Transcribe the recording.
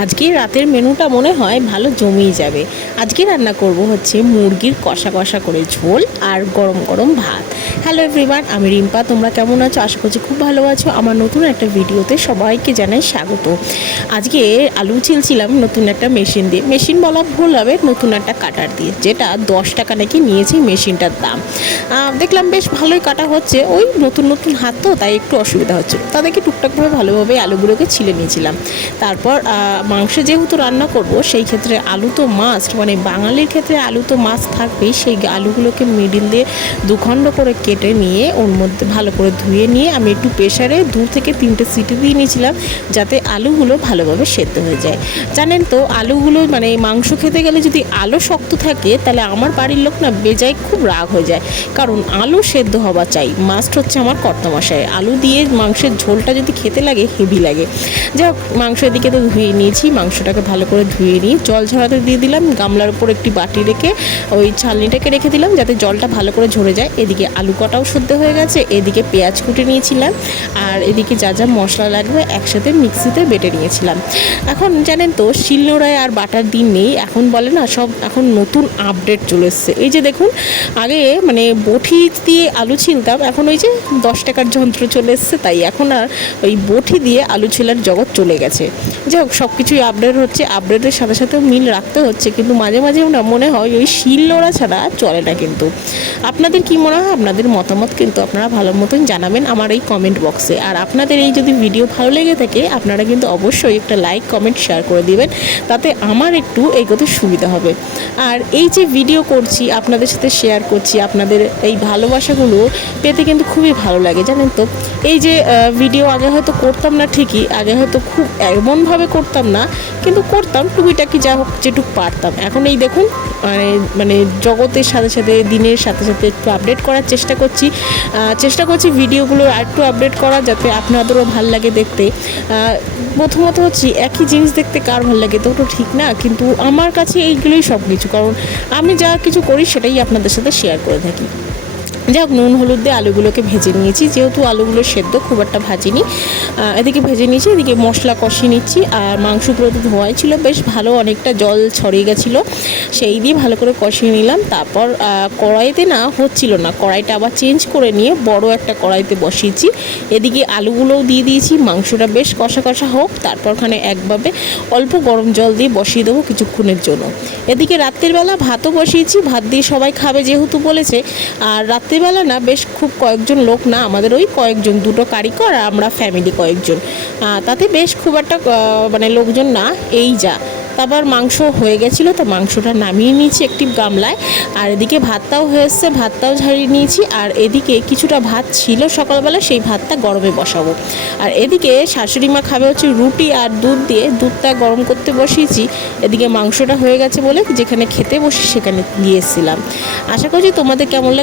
আজকে রাতের মেনুটা মনে হয় ভালো জমেই যাবে। আজকে রান্না করব হচ্ছে মুরগির কষা কষা করে ঝোল আর গরম গরম ভাত। হ্যালো এভরিওয়ান আমি রিম্পা, তোমরা কেমন আছো? আশা করছি খুব ভালো আছো। আমার নতুন একটা ভিডিওতে সবাইকে জানাই স্বাগত। আজকে আলু ছিলছিলাম নতুন একটা মেশিন দিয়ে। মেশিন বলা ভুল হবে, নতুন একটা কাটার দিয়ে, যেটা দশ টাকা নাকি নিয়েছি মেশিনটার দাম। দেখলাম বেশ ভালোই কাটা হচ্ছে। ওই নতুন নতুন হাত তো, তাই একটু অসুবিধা হচ্ছে। তাদেরকে টুকটাকভাবে ভালোভাবে আলুগুলোকে ছিলে নিয়েছিলাম। তারপর মাংস যেহেতু রান্না করব, সেই ক্ষেত্রে আলু তো মাস্ট মানে বাঙালির ক্ষেত্রে আলু তো মাছ থাকবেই সেই আলুগুলোকে মিডিল দিয়ে দুখণ্ড করে কেটে নিয়ে, ওর মধ্যে ভালো করে ধুয়ে নিয়ে আমি একটু প্রেশারে দু থেকে তিনটে সিটি দিয়ে নিয়েছিলাম, যাতে আলুগুলো ভালোভাবে সেদ্ধ হয়ে যায়। জানেন তো, আলুগুলো মানে মাংস খেতে গেলে যদি আলু শক্ত থাকে, তাহলে আমার বাড়ির লোক না বেজায় খুব রাগ হয়ে যায়। কারণ আলু সেদ্ধ হওয়া চাই মাস্ট হচ্ছে আমার কর্তামশাই। আলু দিয়ে মাংসের ঝোলটা যদি খেতে লাগে হেভি লাগে। যাই হোক মাংস এদিকে তো ধুয়ে নিয়েছি মাংসটাকে ভালো করে ধুয়ে নিয়ে জল ঝরাতে দিয়ে দিলাম। গামলার উপর একটি বাটি রেখে ওই ছালনিটাকে রেখে দিলাম, যাতে জলটা ভালো করে ঝরে যায়। এদিকে আলু কটাও শুদ্ধ হয়ে গেছে, এদিকে পেঁয়াজ কুটে নিয়েছিলাম, আর এদিকে যা যা মশলা লাগবে একসাথে মিক্সিতে বেটে নিয়েছিলাম। এখন জানেন তো, শিলনোড়ায় আর বাটার দিন নেই, এখন বলে না, সব এখন নতুন আপডেট চলে এসছে। এই যে দেখুন, আগে মানে বটি দিয়ে আলু ছিলতাম, এখন ওই যে দশ টাকার যন্ত্র চলে এসছে, তাই এখন আর ওই বটি দিয়ে আলু ছিলার জগৎ চলে গেছে। যাই হোক সব কিছুই আপডেট হচ্ছে। আপডেটের সাথে সাথে মিল রাখতে হচ্ছে, কিন্তু মাঝে মাঝে না মনে হয় ওই শিল নোড়া ছাড়া চলে না কিন্তু। আপনাদের কি মনে হয়? আপনাদের মতামত কিন্তু আপনারা ভালো মতন জানাবেন আমার এই কমেন্ট বক্সে আর আপনাদের এই যদি ভিডিও ভালো লেগে থাকে, আপনারা কিন্তু অবশ্যই একটা লাইক কমেন্ট শেয়ার করে দিবেন। তাতে আমার একটু এগোতে সুবিধা হবে। আর এই যে ভিডিও করছি, আপনাদের সাথে শেয়ার করছি, আপনাদের এই ভালোবাসাগুলো পেতে কিন্তু খুবই ভালো লাগে, জানেন তো? এই যে ভিডিও আগে হয়তো করতাম না ঠিকই, আগে হয়তো খুব এমনভাবে করতাম না কিন্তু করতাম, টুকিটাকি যা হোক যেটুকু পারতাম। এখন এই দেখুন মানে মানে জগতের সাথে সাথে, দিনের সাথে সাথে একটু আপডেট করার চেষ্টা করছি। চেষ্টা করছি ভিডিওগুলো আর একটু আপডেট করা যাতে আপনাদেরও ভালো লাগে দেখতে। প্রথমত হচ্ছে, একই জিনিস দেখতে কার ভালো লাগে তো ওটা ঠিক না, কিন্তু আমার কাছে এইগুলোই সব কিছু কারণ আমি যা কিছু করি, সেটাই আপনাদের সাথে শেয়ার করে থাকি। যাই হোক নুন, হলুদ দিয়ে আলুগুলোকে ভেজে নিয়েছি। যেহেতু আলুগুলো সেদ্ধ, খুব একটা ভাজিনি। এদিকে ভেজে নিয়েছি, এদিকে মশলা কষিয়ে নিচ্ছি। আর মাংসগুলো তো ধোয়াই ছিল, বেশ ভালো অনেকটা জল ছড়িয়ে গেছিল। সেই দিয়ে ভালো করে কষিয়ে নিলাম। তারপর কড়াইতে না হচ্ছিল না, কড়াইটা আবার চেঞ্জ করে নিয়ে বড় একটা কড়াইতে বসিয়েছি। এদিকে আলুগুলোও দিয়ে দিয়েছি, মাংসটা বেশ কষা কষা হোক, তারপর ওখানে একভাবে অল্প গরম জল দিয়ে বসিয়ে দেবো কিছুক্ষণের জন্য। এদিকে রাত্রির বেলা ভাতও বসিয়েছি, ভাত দিয়ে সবাই খাবে যেহেতু বলেছে। আর রাত্রিবেলা না বেশ খুব কয়েকজন লোক না আমাদের ওই কয়েকজন, দুটো কারিগর আর আমরা ফ্যামিলি কয়েকজন। তাতে বেশ খুব একটা মানে লোকজন না, এই যা। তারপর মাংস হয়ে গেছিল, তো মাংসটা নামিয়ে নিয়েছি একটি গামলায়। আর এদিকে ভাতটাও হয়ে এসছে, ভাতটাও ঝাড়িয়ে নিয়েছি। আর এদিকে কিছুটা ভাত ছিল সকালবেলা, সেই ভাতটা গরমে বসাবো। আর এদিকে শাশুড়ি মা খাবে হচ্ছে রুটি আর দুধ দিয়ে, দুধটা গরম করতে বসিয়েছি। এদিকে মাংসটা হয়ে গেছে বলে যেখানে খেতে বসি সেখানে দিয়ে এসেছিলাম আশা করছি তোমাদের কেমন লাগে